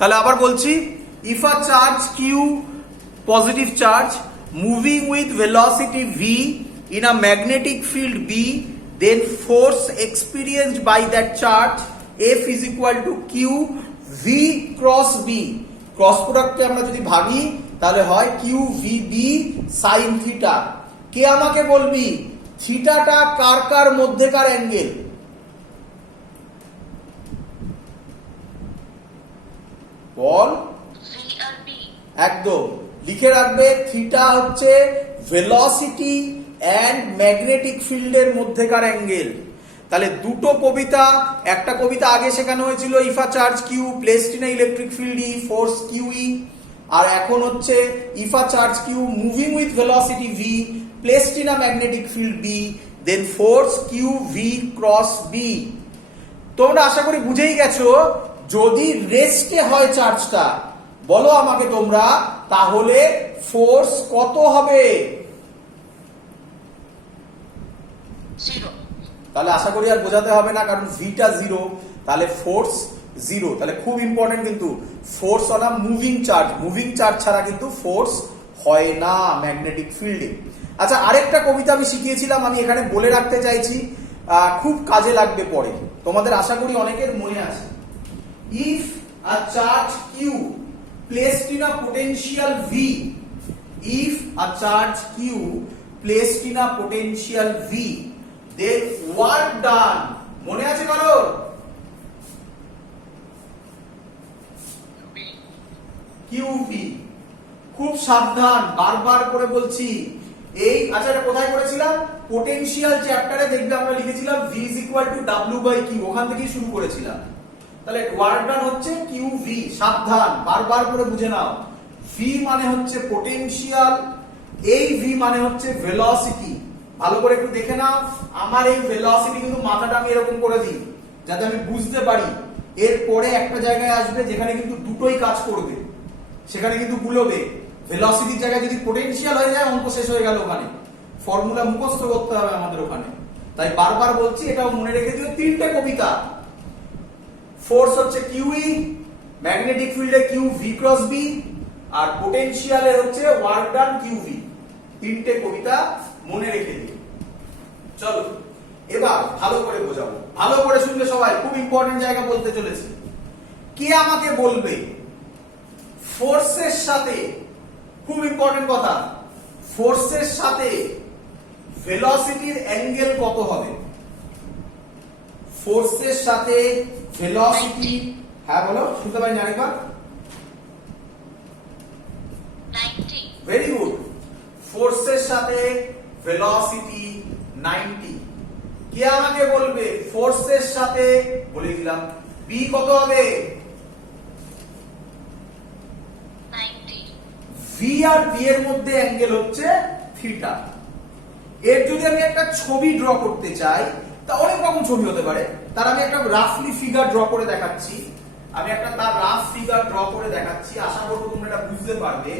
তাহলে আবার বলছি, if a charge q, positive charge, moving with velocity v in a magnetic field B, then force experienced by that charge F is equal to Q V cross B. Cross প্রোডাক্টকে আমরা যদি ভাবি তাহলে হয় Q V B sin theta. কে আমাকে বলবি থিটাটা কার কার মধ্যেকার অ্যাঙ্গেল? বল। একদম লিখে রাখবে, থিটা হচ্ছে ভেলোসিটি অ্যান্ড ম্যাগনেটিক ফিল্ডের মধ্যেকার অ্যাঙ্গেল। তাহলে দুটো কবিতা, একটা কবিতা আগে শেখানো হয়েছিল if a charge Q placed in electric field E force Q E, আর এখন হচ্ছে if a charge Q moving with velocity V placed in a magnetic field B then force Q V cross B. তোমরা আশা করি বুঝেই গেছো, যদি রেস্টে হয় চার্জটা, বলো আমাকে তোমরা, তাহলে ফোর্স কত হবে? তাহলে আশা করি আর বোঝাতে হবে না, কারণ ভিটা জিরো, তাহলে ফোর্স জিরো। তাহলে খুব ইম্পর্টেন্ট কিন্তু, force on a moving charge, moving charge ছাড়া কিন্তু ফোর্স হয় না ম্যাগনেটিক ফিল্ডে। আচ্ছা, আরেকটা কবিতা আমি শিখিয়েছিলাম, আমি এখানে বলে রাখতে চাইছি, খুব কাজে লাগবে পরে, তোমাদের আশা করি অনেকের মনে আছে। If a charge Q placed in a potential V, if a charge Q placed in a potential V, then work done, মনে আছে কারোর? QV। খুব সাবধান, বারবার করে বলছি। এই আচ্ছা, এটা কোথায় করেছিলাম? পোটেনশিয়াল চ্যাপ্টারে দেখবে আমরা লিখেছিলাম V is equal to W by Q, ওখান থেকেই শুরু করেছিলাম। তাহলে ওয়ার্ক ডান হচ্ছে QV, সাবধান, বারবার করে বুঝে নাও। V মানে হচ্ছে পোটেনশিয়াল, এই V মানে হচ্ছে ভেলোসিটি। ভালো করে একটু দেখে নাও, আমার এই ভেলোসিটি কিন্তু মাথাটা আমি এরকম করে দিই যাতে আমি বুঝতে পারি। এরপরে একটা জায়গায় আসবে যেখানে কিন্তু দুটোই কাজ করবে, সেখানে কিন্তু বুঝবে। ভেলোসিটির জায়গায় যদি পোটেনশিয়াল হয়ে যায়, অঙ্ক শেষ হয়ে গেল, ওখানে ফর্মুলা মুখস্থ করতে হবে আমাদের ওখানে। তাই বারবার বলছি, এটাও মনে রেখে দিও। তিনটে কবিতা, ফোর্স হচ্ছে কিউই, ম্যাগনেটিক ফিল্ডে কিউ ভি ক্রস বি, আর পোটেনশিয়ালে হচ্ছে ওয়ার্ক ডান কিউ ভি। তিনটে কবিতা মনে রেখে দিই। চলো এবার ভালো করে বোঝাবো, ভালো করে শুনবে সবাই, খুব ইম্পর্টেন্ট জায়গা বলতে চলেছি। কে আমাকে বলবে ফোর্সের সাথে, খুব ইম্পর্টেন্ট কথা, ফোর্সের সাথে ভেলোসিটির অ্যাঙ্গেল কত হবে? ফোর্সের সাথে ভেলোসিটি, হ্যাঁ বলো, শুনতে পারি না আরেকবার? 90। Very good. ফোর্সের সাথে ভেলোসিটি 90। কে আমাকে বলবে ফোর্সের সাথে, বলে দিলাম, বি কত হবে? 90। ভি আর বি এর মধ্যে অ্যাঙ্গেল হচ্ছে থিটা। এর যদি আমি একটা ছবি ড্র করতে চাই, তা অনেক রকম ছবি হতে পারে, তার আমি একটা রাফলি ফিগার ড্র করে দেখাচ্ছি। আমি একটা তার রাফ ফিগার ড্র করে দেখাচ্ছি, আশা করবো তোমরা এটা বুঝতে পারবে।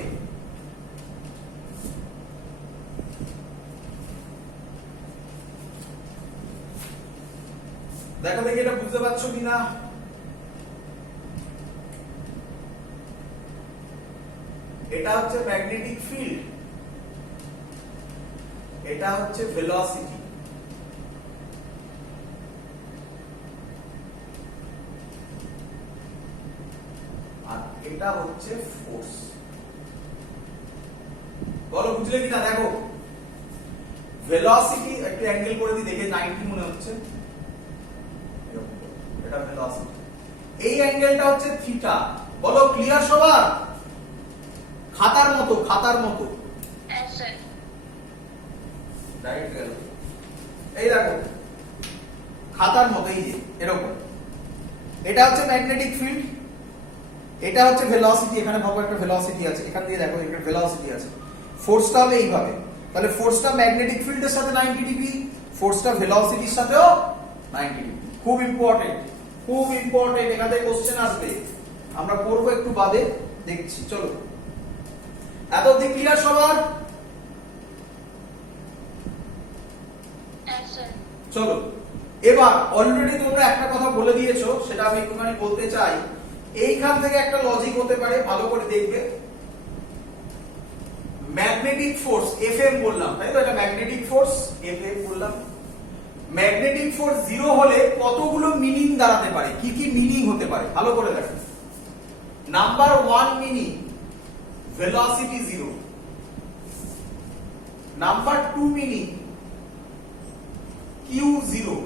দেখো দেখি এটা বুঝতে পারছো কিনা। এটা হচ্ছে ম্যাগনেটিক ফিল্ড, এটা হচ্ছে ভেলোসিটি, আর এটা হচ্ছে ফোর্স। বলো বুঝলে কিনা? দেখো ভেলোসিটি একটু অ্যাঙ্গেল করে দিই, দেখে 90 মনে হচ্ছে, এটা ভেলোসিটি, এই অ্যাঙ্গেলটা হচ্ছে থিটা। বলো ক্লিয়ার সবার? খাতার মতো, খাতার মতো। এই দেখো খাতার মতো, এই যে এরকম, এটা হচ্ছে ম্যাগনেটিক ফিল্ড, এটা হচ্ছে ভেলোসিটি। এখানে ভাবো একটা ভেলোসিটি আছে, এখান দিয়ে দেখো একটা ভেলোসিটি আছে। ফোর্সটা হবে এইভাবে, তাহলে ফোর্সটা ম্যাগনেটিক ফিল্ডের সাথে 90 ডিগ্রি, ফোর্সটা ভেলোসিটির সাথেও 90 ডিগ্রি। খুব ইম্পর্টেন্ট, খুব ইম্পর্টেন্ট, এখান থেকে কোশ্চেন আসবে, আমরা করবো একটু বাদে, দেখছি। চলো এত অবধি ক্লিয়ার সবার? চলো এবার অলরেডি তোমরা একটা কথা বলে দিয়েছো, সেটা আমি একটুখানি বলতে চাই এইখান থেকে একটা লজিক হতে পারে, ভালো করে দেখবে। ম্যাগনেটিক ফোর্স এফএম বললাম, তাই তো? এটা ম্যাগনেটিক ফোর্স এফএম বললাম। ম্যাগনেটিক ফোর্স 0 হলে কতগুলো মিনিং দাঁড়াতে পারে, কি কি মিনিং হতে পারে ভালো করে দেখো। Number 1 meaning velocity 0। Number 2 meaning q 0।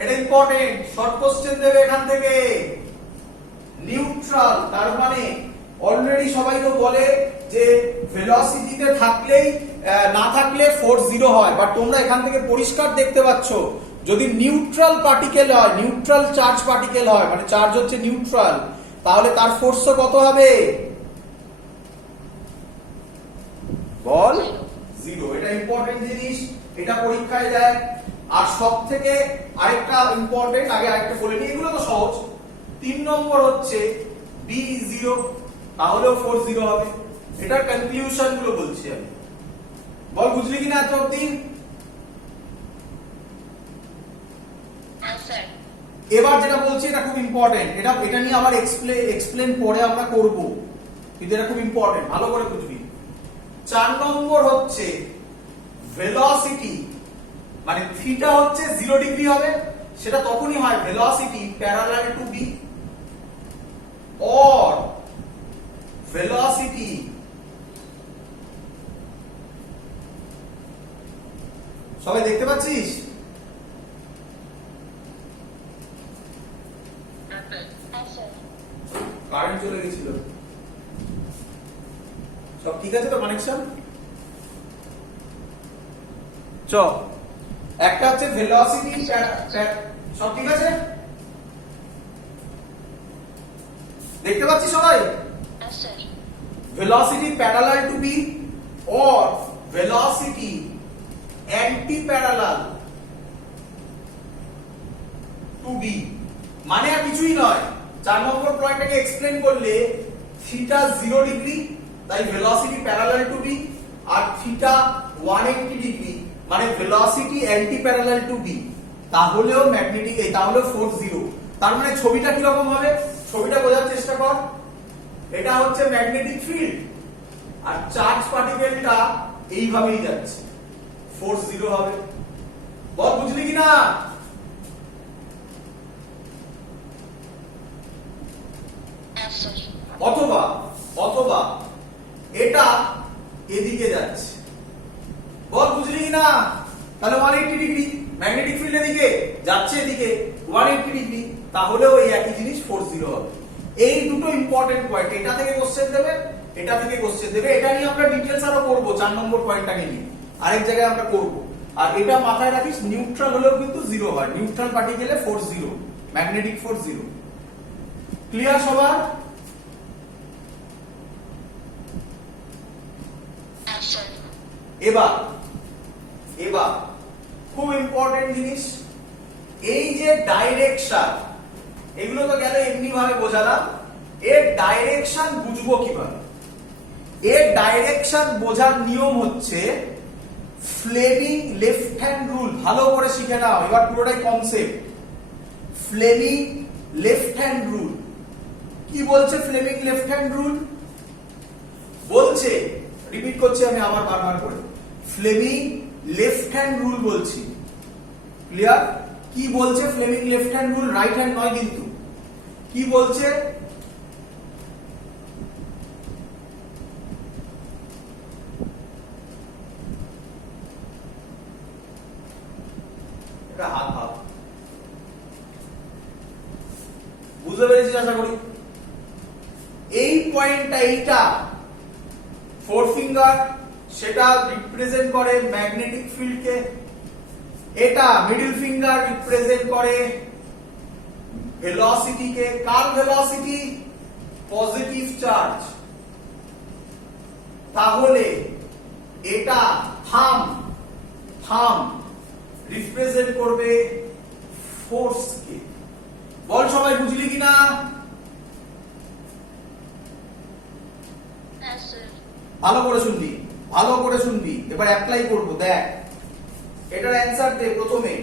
এটা ইম্পর্টেন্ট, শর্ট কোশ্চেন দেবে এখান থেকে। নিউট্রাল, তার মানে অলরেডি সবাই তো বলে যে ভেলোসিটিতে থাকলেই না থাকলে ফোর্স 0 হয়, বাট তোমরা এখান থেকে পরিষ্কার দেখতে পাচ্ছ যদি নিউট্রাল পার্টিকেল হয়, নিউট্রাল চার্জ পার্টিকেল হয়, মানে চার্জ হচ্ছে নিউট্রাল, তাহলে তার ফোর্সও কত হবে বল? 0। এটা ইম্পর্টেন্ট জিনিস, এটা পরীক্ষায় যায়। আর সব থেকে আরেকটা ইম্পর্টেন্ট, আগে আরেকটা বলে নিই, এগুলো তো সহজ। 3 নম্বর হচ্ছে বি 0, তাহলেও ফোর্স 0 হবে। এটার কনক্লুশন গুলো বলছি আমি, বল বুঝলি কিনা এত অবধি? স্যার এবার যেটা বলছি এটা খুব ইম্পর্টেন্ট, এটা নিয়ে আবার এক্সপ্লেন পরে আমরা করব, কিন্তু এটা খুব ইম্পর্টেন্ট, ভালো করে বুঝবি। 4 নম্বর হচ্ছে ভেলোসিটি, মানে থিটা হচ্ছে 0 ডিগ্রি হবে, সেটা তখনই হয় velocity parallel to B or velocity সবাই দেখতে পাচ্ছিস? কারেন্ট চলে গেছিল, সব ঠিক আছে তো কানেকশন? চ একটা হচ্ছে ভেলোসিটি, সব ঠিক আছে? দেখতে পাচ্ছি সবাই? Sir velocity parallel to b or velocity anti parallel to b, মানে আর কিছুই নয়। 4 নম্বর পয়েন্টটাকে এক্সপ্লেন করলে থিটা 0 ডিগ্রি, তাই ভেলোসিটি প্যারালাল টু বি, আর থিটা 180 ডিগ্রি, মানে velocity anti parallel to B, তাহলেও ম্যাগনেটিক, তাহলে ফোর্স 0। তার মানে ছবিটা কি রকম হবে, ছবিটা বোঝার চেষ্টা কর। এটা হচ্ছে ম্যাগনেটিক ফিল্ড, আর চার্জ পার্টিকেলটা এইভাবেই যাচ্ছে, ফোর্স 0 হবে। বল বুঝলি কিনা? অথবা অথবা এটা এদিকে যাচ্ছে, বল বুঝলি কিনা? তাহলে 180 ডিগ্রি, ম্যাগনেটিক ফিল্ড এদিকে যাচ্ছে, এদিকে 180 ডিগ্রি, তাহলেও এই একই জিনিস ফোর্স 0 হবে। এই দুটো ইম্পর্টেন্ট পয়েন্ট, এটা থেকে কোশ্চেন দেবে, এটা থেকে কোশ্চেন দেবে। এটা নিয়ে আমরা ডিটেইলস আরো করব, 4 নম্বর পয়েন্টটাকে নিয়ে আরেক জায়গায় আমরা করব। আর এটা মাথায় রাখিস, নিউট্রাল হলেও কিন্তু 0 হয়, নিউট্রাল পার্টিকেলে ফোর্স 0, ম্যাগনেটিক ফোর্স 0। ক্লিয়ার সবার? এবার এবার খুব ইম্পর্টেন্ট জিনিস, এই যে ডাইরেকশন, এগুলো তো গেল এমনি ভাবে বোঝালাম, এর ডাইরেকশন বুঝবো কিভাবে? এর ডাইরেকশন বোঝার নিয়ম হচ্ছে ফ্লেমিং লেফট হ্যান্ড রুল, ভালো করে শিখে নাও, এবার পুরোটাই concept. Fleming left hand rule কি বলছে? ফ্লেমিং লেফট হ্যান্ড রুল বলছে, রিপিট করছি আমি আবার বারবার করে, ফ্লেমিং লেফট হ্যান্ড রুল বলছি। ক্লিয়ার? কি বলছে Fleming left hand rule? Right hand নয় কিন্তু। কি বলছে? এটা হাত হাত বুঝতে পেরেছিস আশা করি। এই পয়েন্টটা, এইটা ফোর ফিঙ্গার, সেটা রিপ্রেজেন্ট করে ম্যাগনেটিক ফিল্ডকে, এটা মিডল ফিঙ্গার রিপ্রেজেন্ট করে ভেলোসিটিকে। কার ভেলোসিটি? Positive charge. তাহলে এটা থাম রিপ্রেজেন্ট করবে ফোর্সকে। বল সবাই বুঝলি কিনা? ভালো করে শুনবি, ভালো করে শুনবি, এবার অ্যাপ্লাই করব। দেখ এটার অ্যান্সার দে প্রথমে,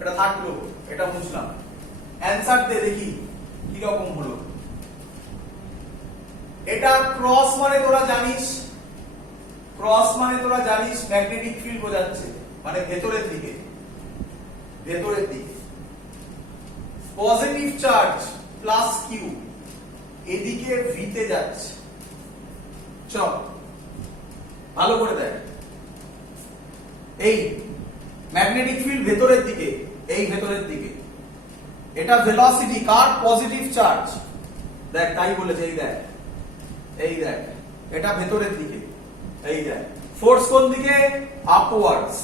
এটা থাকলো, এটা বুঝলাম। অ্যানসার দে দেখি কি রকম হলো। এটা ক্রস মানে তোরা জানিস, ক্রস মানে তোরা জানিস ম্যাগনেটিক ফিল্ড বোঝাচ্ছে, মানে ভেতরের দিকে, ভেতরের দিকে। পজিটিভ চার্জ প্লাস কিউ এদিকে ভিতে যাচ্ছে। চল ভালো করে দেখ, এই ম্যাগনেটিক ফিল্ড ভেতরের দিকে, এই ভেতরের দিকে। এটা ভেলোসিটি কার? Positive charge. দেখ তাই বলেছে, এই দেখ, এই দেখ, এটা ভেতরের দিকে, এই দেখ। ফোর্স কোন দিকে? আপওয়ার্ডস।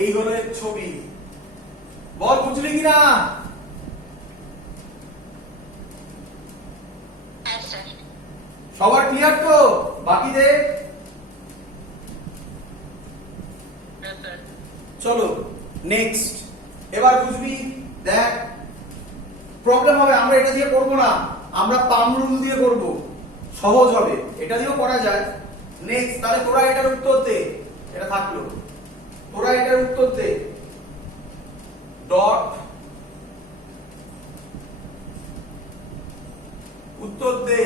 এই হলো এর ছবি। বল বুঝলি কিনা? হ্যাঁ স্যার। সবার ক্লিয়ার তো? বাকিদের হ্যাঁ স্যার। চলো নেক্সট, এবার বুঝবি। দেখ প্রবলেম হবে, আমরা এটা দিয়ে করবো না, আমরা পাম রুল দিয়ে করব, সহজ হবে, এটা দিয়েও করা যায়। নেক্সট, তাহলে তোরা এটার উত্তর দে, এটা থাকলো, তোরা এটার উত্তর দে। ডট উত্তর দে।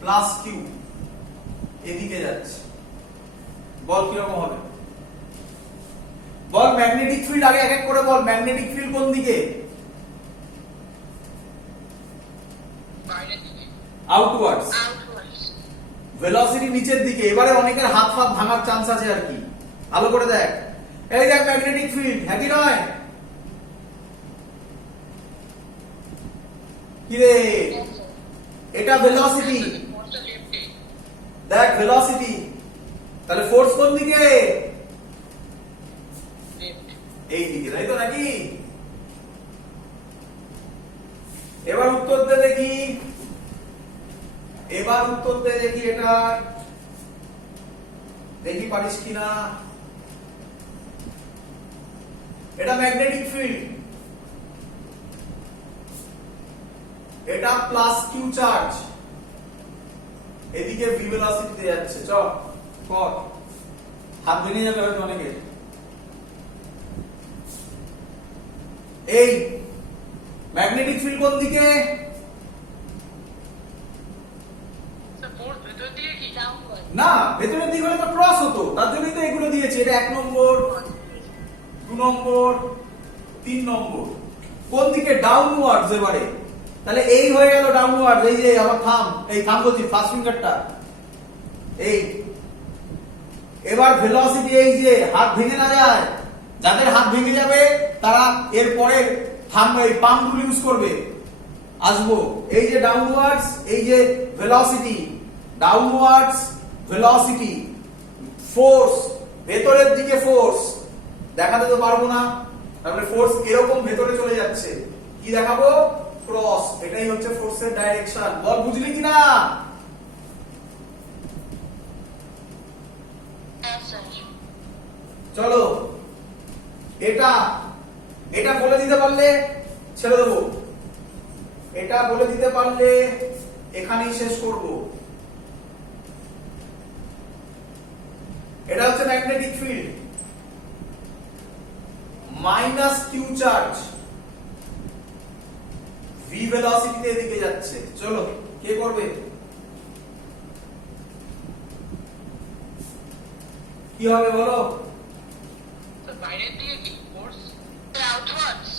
প্লাস কিউ এদিকে যাচ্ছে। বল কিরকম হবে? বল ম্যাগনেটিক ফিল্ড আগে এক এক করে বল, ম্যাগনেটিক ফিল্ড কোন দিকে? বাইরের দিকে। আউটওয়ার্ডস। আউটওয়ার্ডস। ভেলোসিটি নিচের দিকে। এবারে অনেকের হাত ফাত ভাঙার চান্স আছে আর কি, ভালো করে দেখ। এই দেখ ম্যাগনেটিক ফিল্ড, হ্যাঁ কি নয়? কি রে? হ্যাঁ স্যার। এটা ভেলোসিটি, ফোর্সটা লেফটে। দেখ ভেলোসিটি। তাহলে ফোর্স কোন দিকে? লেফট। এই দিকে, তাই তো নাকি? এবার উত্তর দে দেখি, এবার উত্তর দে দেখি, এটা দেখি পারিস কিনা। এটা ম্যাগনেটিক ফিল্ড, এটা প্লাস কিউ চার্জ, এদিকে ভি ভেলোসিটি যাচ্ছে। চল কর, হাত ভেঙে যাবে হয়তো অনেকের। এই ম্যাগনেটিক ফিল্ড কোন দিকে? স্যার ফোর্স ভেতর দিকে কি? ডাউনওয়ার্ড। না, ভেতরের দিকে হলে তো ক্রস হতো, তার জন্যই তো এগুলো দিয়েছে। এটা 1 নম্বর, 2 নম্বর, 3 নম্বর। কোন দিকে? ডাউনওয়ার্ডস। এবারে তাহলে এই হয়ে গেল ডাউনওয়ার্ডস। এই যে আবার থাম, এই থাম বলছি, ফার্স্ট ফিঙ্গারটা এই। এবার ভেলোসিটি, এই যে হাত ভেঙে না যায়, যাদের হাত ভেঙে যাবে তারা এরপরে থাম, এই পাম রুল ইউজ করবে। আসবো, এই যে ডাউনওয়ার্ডস, এই যে ভেলোসিটি, ডাউনওয়ার্ডস ভেলোসিটি, ফোর্স ভেতরের দিকে, ফোর্স দেখাতে তো পারবো না, তাহলে ফোর্স এরকম ভেতরে চলে যাচ্ছে। কি দেখাবো? ক্রস। এটাই হচ্ছে ফোর্সের ডাইরেকশন। বল বুঝলি কিনা? হ্যাঁ স্যার। চলো এটা, এটা বলে দিতে পারলে ছেড়ে দেবো, এটা বলে দিতে পারলে এখানেই শেষ করব। এটা হচ্ছে magnetic field, minus Q charge, V ভেলোসিটিতে এদিকে যাচ্ছে। চলো কে করবে? কি হবে বলো? স্যার বাইরের দিকে কি? Force outwards.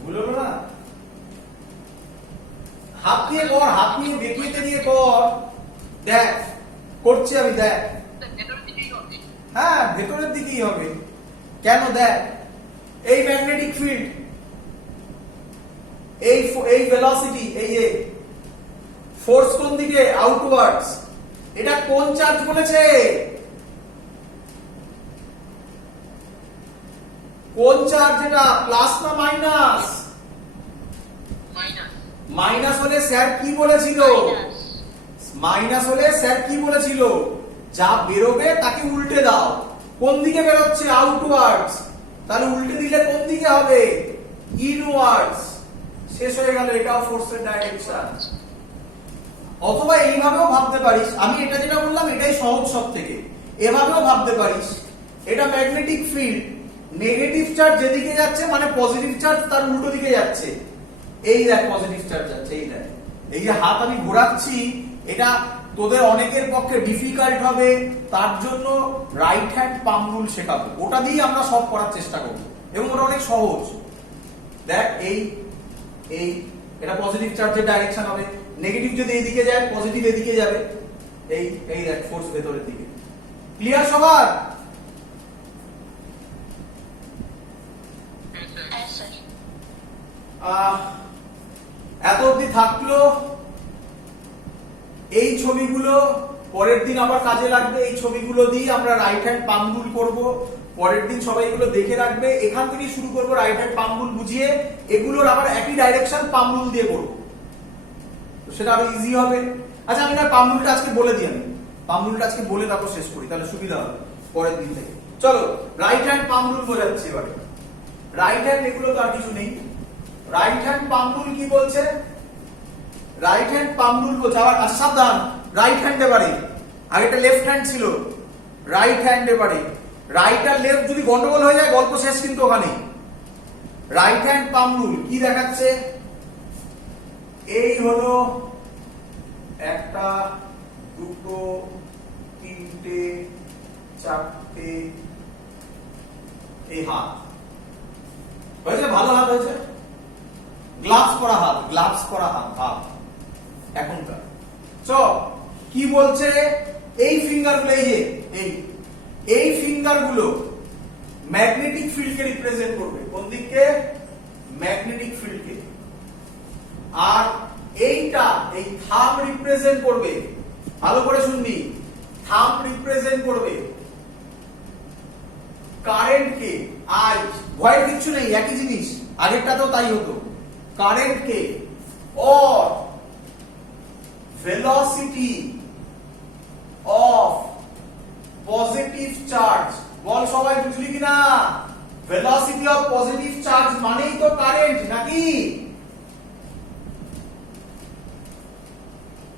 ভুল হলো না? হাত দিয়ে কর, হাত নিয়ে বেঁকিয়ে দিয়ে কর। দেখ করছি আমি, দেখ। স্যার ভেতরের দিকেই হবে। হ্যাঁ ভেতরের দিকেই হবে। কেন? দেখ এই ম্যাগনেটিক ফিল্ড, এই ভেলোসিটি, এই যে ফোর্স কোন দিকে? আউটওয়ার্ডস। এটা কোন চার্জ বলেছে? কোন চার্জ এটা? প্লাস না মাইনাস? মাইনাস। মাইনাস হলে স্যার কি বলেছিল? মাইনাস হলে স্যার কি বলেছিল? যা বেরোবে তাকে উল্টে দাও। কোন দিকে বেরোচ্ছে? আউটওয়ার্ডস। তাহলে উল্টে দিলে কোন দিকে হবে? ইনওয়ার্ডস। শেষ হয়ে গেল, এটাও ফোর্সের ডাইরেকশন। অথবা এইভাবেও ভাবতে পারিস, আমি এটা যেটা বললাম এটাই সহজ সব থেকে। এভাবেও ভাবতে পারিস, এটা ম্যাগনেটিক ফিল্ড, নেগেটিভ চার্জ যেদিকে যাচ্ছে মানে পজিটিভ চার্জ তার উল্টো দিকে যাচ্ছে। এই দেখ পজিটিভ চার্জ যাচ্ছে, এই দেখ, এই যে হাত আমি ঘোরাচ্ছি, এটা তোদের অনেকের পক্ষে ডিফিকাল্ট হবে, তার জন্য রাইট হ্যান্ড পাম রুল শেখাবো, ওটা দিয়ে আমরা সব করার চেষ্টা করব এবং ওটা অনেক সহজ। দেখ এই এই এটা পজিটিভ চার্জের ডাইরেকশন হবে, নেগেটিভ যদি এইদিকে যায় পজিটিভ এদিকে যাবে, এই এই দেখ ফোর্স ভেতরের দিকে। ক্লিয়ার সবার? হ্যাঁ স্যার। এত অবধি থাকলো। এই ছবিগুলো পরের দিন আবার কাজে লাগবে, এই ছবিগুলো দিয়ে আমরা রাইট হ্যান্ড পাম রুল করব, পরের দিন সবাই এগুলো দেখে রাখবে। এখান থেকে শুরু করব রাইট হ্যান্ড পাম রুল বুঝিয়ে, এগুলোর আবার একই ডাইরেকশন পাম রুল দিয়ে করব, তো সেটা আরো ইজি হবে। আচ্ছা আমি না পাম রুলটা আজকে বলে দিই, আমি পাম রুলটা আজকে বলে তারপর শেষ করি, তাহলে সুবিধা হবে পরের দিন থেকে। চলো রাইট হ্যান্ড পাম রুল বোঝাচ্ছি এবারে। রাইট হ্যান্ড এগুলো তো আর কিছু নেই। রাইট হ্যান্ড পাম রুল কি বলছে? রাইট হ্যান্ড পাম রুল বলছে, আবার সাবধান, রাইট হ্যান্ড এবারে, আগেটা লেফট হ্যান্ড ছিল, রাইট হ্যান্ড এবারে। রাইট আর লেফট যদি গন্ডগোল হয়ে যায় গল্প শেষ কিন্তু ওখানে। রাইট হ্যান্ড পাম রুল কি দেখাচ্ছে? এই হলো একটা, দুটো, তিনটে, চারটে, এই হাত হয়েছে, ভালো হাত হয়েছে, গ্লাভস করা হাত, গ্লাভস করা হাত, হাত এখনকার। সো কি বলছে? এই ফিঙ্গার গুলো, এই যে এই ফিঙ্গার গুলো ম্যাগনেটিক ফিল্ডকে রিপ্রেজেন্ট করবে। কোন দিককে? ম্যাগনেটিক ফিল্ডকে। আর এইটা, এই থাম্ব রিপ্রেজেন্ট করবে, ভালো করে শুনবি, থাম্ব রিপ্রেজেন্ট করবে কারেন্টকে। আই, ভয়ের কিছু নেই, একই জিনিস, আগেরটাতেও তাই হতো। কারেন্টকে or velocity of positive charge, বল সবাই বুঝলি কিনা? velocity of positive charge মানেই তো কারেন্ট, নাকি?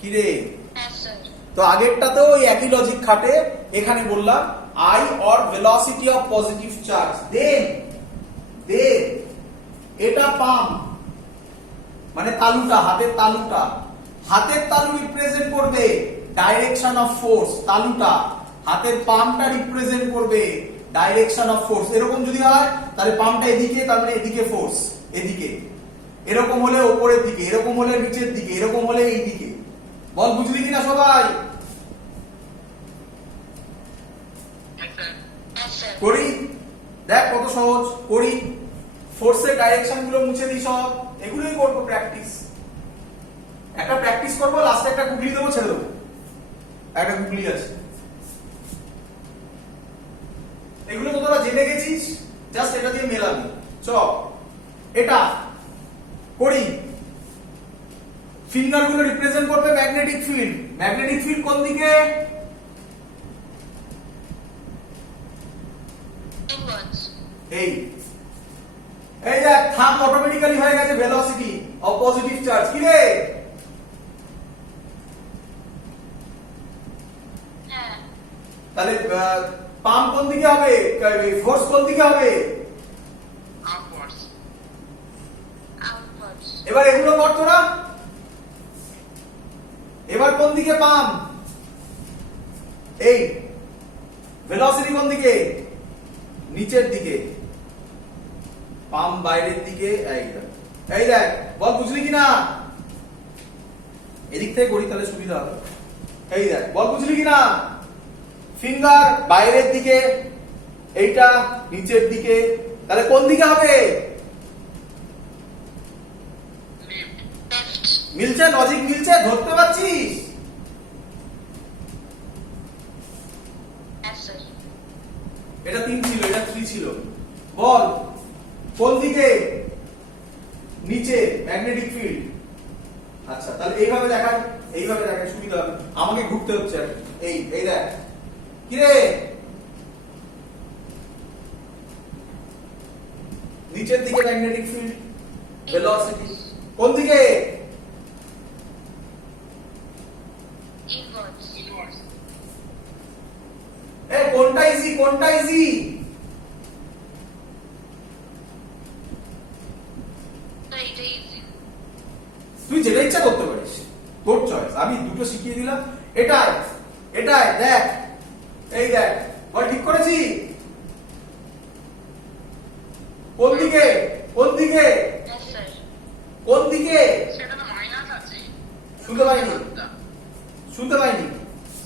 কি রে? হ্যাঁ স্যার। তো আগেরটাতেও ওই একই লজিক খাটে, এখানে বললাম I or velocity of positive charge, then এটা পাম্প মানে তালুটা, হাতের তালুটা, হাতের তালু রিপ্রেজেন্ট করবে ডাইরেকশন অফ ফোর্স, তালুটা, হাতের পাম্পটা রিপ্রেজেন্ট করবে ডাইরেকশন অফ ফোর্স। এরকম যদি হয় তাহলে পাম্পটা এদিকে, তার মানে এদিকে ফোর্স, এদিকে। এরকম হলে উপরের দিকে, এরকম হলে নিচের দিকে, এরকম হলে এই দিকে। বল বুঝলি কিনা সবাই? হ্যাঁ স্যার। করি, দেখ কত সহজ করি। ফোর্সের ডাইরেকশন গুলো মুছে দিই সব, এগুলোই করবো প্র্যাকটিস। একটা প্র্যাকটিস করবো, লাস্টে একটা গুগলি দেবো, ছেড়ে দেবো। একটা গুগলি আছে, এগুলো তো তোরা জেনে গেছিস, জাস্ট এটা দিয়ে মেলাবি। চ এটা করি। ফিঙ্গার গুলো রিপ্রেজেন্ট করবে ম্যাগনেটিক ফিল্ড। ম্যাগনেটিক ফিল্ড কোন দিকে? Inwards. এই এই দেখ, থাম্ব অটোমেটিক্যালি হয়ে গেছে ভেলোসিটি অফ পজিটিভ চার্জ। কি রে? হ্যাঁ। তাহলে পাম্প কোন দিকে হবে? ফোর্স কোন দিকে হবে? Upwards. Outwards. এবার এগুলো কর তোরা। এবার কোন দিকে পাম্প? এই ভেলোসিটি কোন দিকে? নিচের দিকে। পাম্প বাইরের দিকে। এই দেখ, বল বুঝলি কিনা? এদিক থেকে করি তাহলে সুবিধা হবে। এই দেখ, বল বুঝলি কিনা? ফিঙ্গার বাইরের দিকে, এইটা নিচের দিকে, তাহলে কোন দিকে হবে? Left. মিলছে? লজিক মিলছে? ধরতে পারছিস? হ্যাঁ স্যার। এটা 3 ছিল, এটা 3 ছিল। বল কোন দিকে? নিচে, ম্যাগনেটিক ফিল্ড। আচ্ছা তাহলে এইভাবে দেখাই, এইভাবে দেখাই সুবিধা হবে। আমাকে ঘুরতে হচ্ছে। এই এই দেখ, কি রে? নিচের দিকে ম্যাগনেটিক ফিল্ড, ভেলোসিটি কোন দিকে? Inwards. এই দুটো শিখিয়ে দিলাম। এটাই এটাই দেখ, এই দেখ, বল ঠিক করেছি? কোন দিকে কোন দিকে Yes, sir. কোন দিকে? সেটা তো মাইনাস আছে। শুনতে পাইনি শুনতে পাইনি।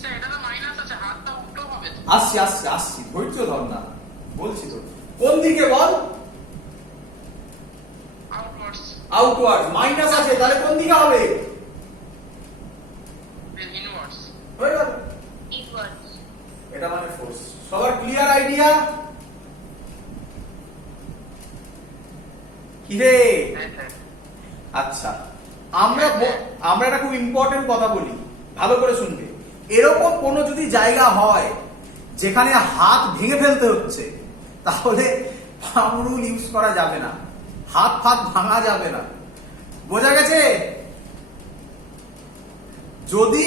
স্যার এটা তো মাইনাস আছে, হাতটা উল্টো হবে তো। আসছি আসছি আসছি, ধৈর্য ধর না, বলছি তো। কোন দিকে বল? Outwards, outward. মাইনাস আছে, তাহলে কোন দিকে হবে? দেন ইনওয়ার্ডস। হয়ে গেল। ইনওয়ার্ডস। এটা মানে ফোর্স। সবার ক্লিয়ার আইডিয়া? কি রে? হ্যাঁ স্যার। আচ্ছা, আমরা একটা খুব ইম্পর্টেন্ট কথা বলি, ভালো করে শুনবে। এরকম কোনো যদি জায়গা হয় যেখানে হাত ভেঙে ফেলতে হচ্ছে, তাহলে পাম রুল ইউজ করা যাবে না, হাত ফাত ভাঙা যাবে না। বোঝা গেছে? যদি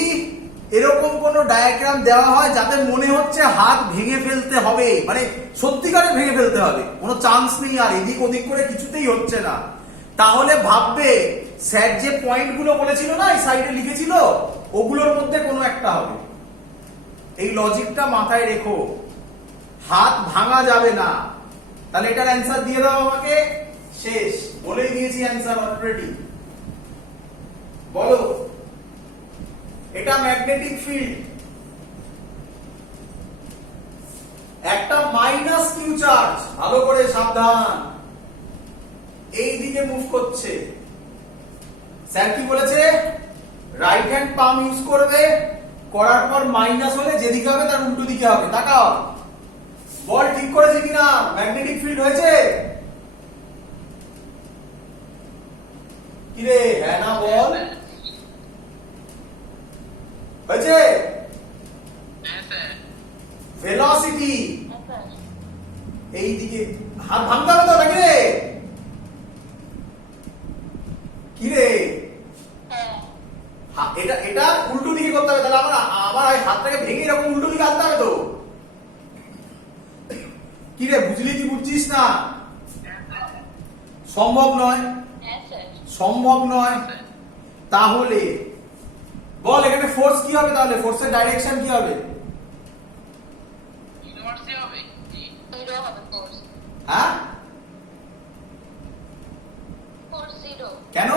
এরকম কোন ডায়াগ্রাম দেওয়া হয় যাতে মনে হচ্ছে হাত ভেঙে ফেলতে হবে, মানে সত্যিকারে ভেঙে ফেলতে হবে, কোনো চান্স নেই আর এদিক ওদিক করে কিছুতেই হচ্ছে না, তাহলে ভাববে স্যার যে পয়েন্টগুলো বলেছিল না এই সাইডে লিখেছিল, ওগুলোর মধ্যে কোনো একটা হবে। এই লজিকটা মাথায় রেখো, হাত ভাঙা যাবে না। তাহলে এটার অ্যান্সার দিয়ে দাও আমাকে। শেষ, বলেই দিয়েছি অ্যান্সার অলরেডি। বলো। এটা ম্যাগনেটিক ফিল্ড, একটা মাইনাস কিউ চার্জ, ভালো করে সাবধান, এই দিকে মুভ করছে। স্যার কি বলেছে? রাইট হ্যান্ড পাম ইউজ করবে, করার পর মাইনাস হলে যেদিকে হবে তার উল্টো দিকে হবে। তাকাও, বল ঠিক করেছে কিনা? ম্যাগনেটিক ফিল্ড হয়েছে কি রে? হ্যাঁ না বল, হয়েছে? হ্যাঁ স্যার। ভেলোসিটি হ্যাঁ স্যার। এই দিকে, হাত ভাঙতে হবে তো নাকি রে? কি রে? হ্যাঁ। এটা এটা উল্টো দিকে করতে হবে, তাহলে আমার হাতটাকে ভেঙে এরকম উল্টো দিকে আনতে হবে তো। কি রে, বুঝলি কি বুঝছিস না? সম্ভব নয়, হ্যাঁ স্যার। সম্ভব নয়। তাহলে বল এখানে ফোর্স কি হবে? তাহলে ফোর্সের ডাইরেকশন কি হবে? ইনওয়ার্ডসই হবে। জিরো হবে ফোর্স। হ্যাঁ, ফোর্স জিরো। কেন?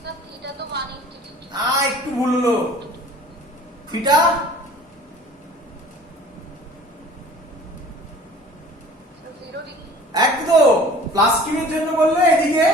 স্যার থিটা তো 180 একটু ভুল হলো। Theta degree. 0 ডিগ্রি। একদম প্লাস কিউ এর জন্য বললে এদিকে